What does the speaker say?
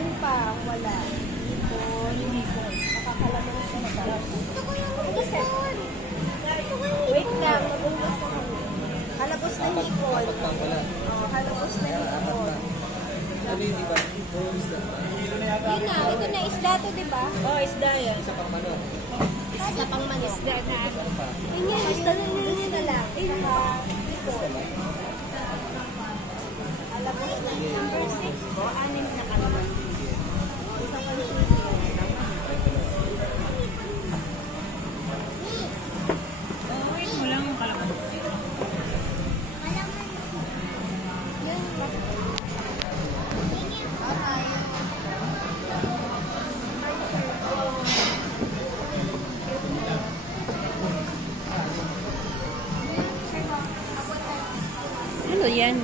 Hipon pa, wala. Hipon. Nakakalaman siya na sarap. Wait lang, mabumas na kami. Halabos na hipon. Halabos na hipon. Ano yun, diba? Yun na, ito na isda to, diba? Oh, isda yan. Isa pang manok. Isa pang manok. Isda na. Ganyan, isda na nila lang. Hipon. Halabos na. Number 6 po, 6 na kalaman. Isang pansin. Wait mo lang yung kalaman. Ano yan?